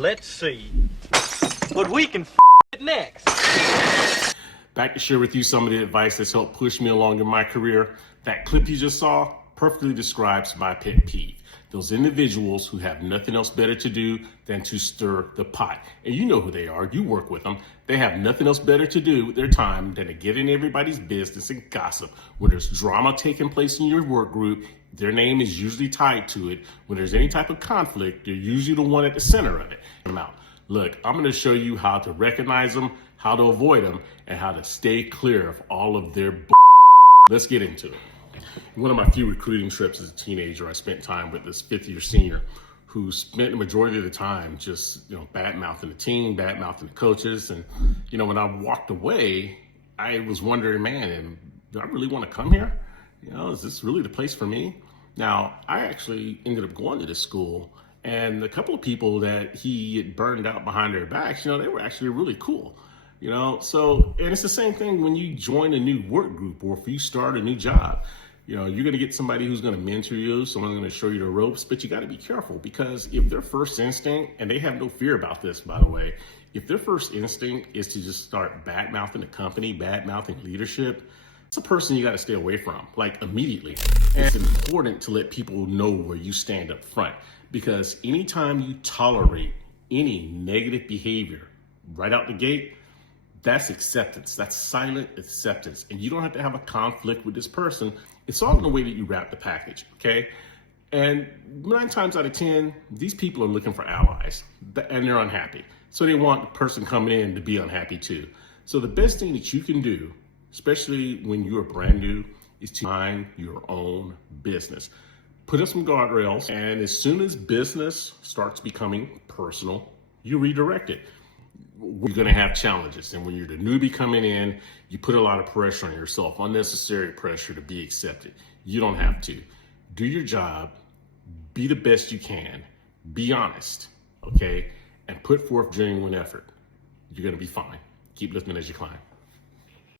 Let's see what we can it next. Back to share with you some of the advice that's helped push me along in my career. That clip you just saw perfectly describes my pet peeve. Those individuals who have nothing else better to do than to stir the pot. And you know who they are. You work with them. They have nothing else better to do with their time than to get in everybody's business and gossip. When there's drama taking place in your work group, their name is usually tied to it. When there's any type of conflict, they're usually the one at the center of it. Look, I'm going to show you how to recognize them, how to avoid them, and how to stay clear of all of their Let's get into it. One of my few recruiting trips as a teenager, I spent time with this fifth-year senior who spent the majority of the time just, bad-mouthing the team, bad-mouthing the coaches. And, when I walked away, I was wondering, man, do I really want to come here? Is this really the place for me? Now, I actually ended up going to this school, and a couple of people that he had burned out behind their backs, they were actually really cool. And it's the same thing when you join a new work group or if you start a new job. You're going to get somebody who's going to mentor you, someone's going to show you the ropes, but you got to be careful because if their first instinct, and they have no fear about this, by the way, if their first instinct is to just start bad-mouthing the company, bad-mouthing leadership, it's a person you got to stay away from, like immediately. And it's important to let people know where you stand up front because anytime you tolerate any negative behavior right out the gate, that's acceptance. That's silent acceptance. And you don't have to have a conflict with this person. It's all in the way that you wrap the package, okay? And 9 times out of 10, these people are looking for allies and they're unhappy. So they want the person coming in to be unhappy too. So the best thing that you can do, especially when you're brand new, is to mind your own business. Put up some guardrails, and as soon as business starts becoming personal, you redirect it. We're going to have challenges. And when you're the newbie coming in, you put a lot of pressure on yourself, unnecessary pressure to be accepted. You don't have to. Do your job, be the best you can, be honest, okay? And put forth genuine effort. You're going to be fine. Keep listening as you climb.